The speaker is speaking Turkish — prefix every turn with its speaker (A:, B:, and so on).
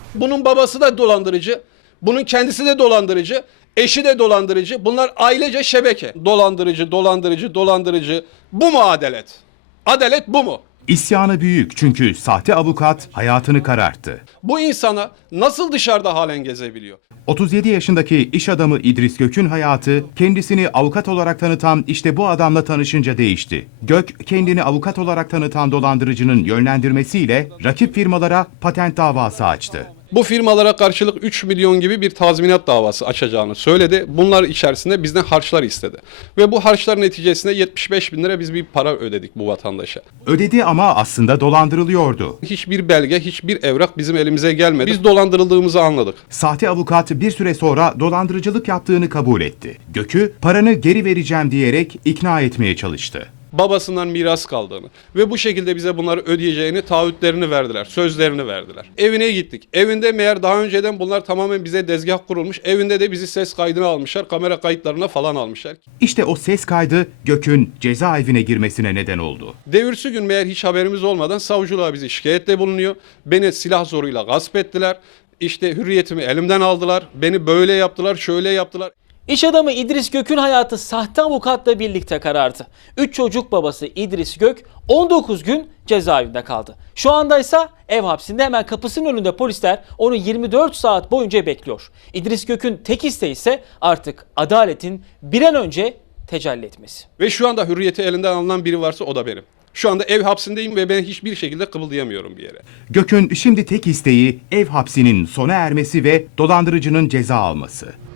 A: Bunun babası da dolandırıcı, bunun kendisi de dolandırıcı, eşi de dolandırıcı. Bunlar ailece şebeke. Dolandırıcı, dolandırıcı, dolandırıcı. Bu mu adalet? Adalet bu mu?
B: İsyanı büyük çünkü sahte avukat hayatını kararttı.
A: Bu insana nasıl dışarıda halen gezebiliyor?
B: 37 yaşındaki iş adamı İdris Gök'ün hayatı kendisini avukat olarak tanıtan işte bu adamla tanışınca değişti. Gök kendini avukat olarak tanıtan dolandırıcının yönlendirmesiyle rakip firmalara patent davası açtı.
A: Bu firmalara karşılık 3 milyon gibi bir tazminat davası açacağını söyledi. Bunlar içerisinde bizden harçlar istedi. Ve bu harçlar neticesinde 75 bin lira biz bir para ödedik bu vatandaşa.
B: Ödedi ama aslında dolandırılıyordu.
A: Hiçbir belge, hiçbir evrak bizim elimize gelmedi. Biz dolandırıldığımızı anladık.
B: Sahte avukat bir süre sonra dolandırıcılık yaptığını kabul etti. Gök'ü paranı geri vereceğim diyerek ikna etmeye çalıştı.
A: Babasından miras kaldığını ve bu şekilde bize bunları ödeyeceğini taahhütlerini verdiler, sözlerini verdiler. Evine gittik. Evinde meğer daha önceden bunlar tamamen bize dezgah kurulmuş. Evinde de bizi ses kaydına almışlar, kamera kayıtlarına falan almışlar.
B: İşte o ses kaydı Gök'ün cezaevine girmesine neden oldu.
A: Devirsi gün meğer hiç haberimiz olmadan savcılığa bizi şikayette bulunuyor. Beni silah zoruyla gasp ettiler. İşte hürriyetimi elimden aldılar. Beni böyle yaptılar, şöyle yaptılar.
C: İş adamı İdris Gök'ün hayatı sahte avukatla birlikte karardı. 3 çocuk babası İdris Gök 19 gün cezaevinde kaldı. Şu anda ise ev hapsinde, hemen kapısının önünde polisler onu 24 saat boyunca bekliyor. İdris Gök'ün tek isteği ise artık adaletin bir an önce tecelli etmesi.
A: Ve şu anda hürriyeti elinden alınan biri varsa o da benim. Şu anda ev hapsindeyim ve ben hiçbir şekilde kıpıldayamıyorum bir yere.
B: Gök'ün şimdi tek isteği ev hapsinin sona ermesi ve dolandırıcının ceza alması.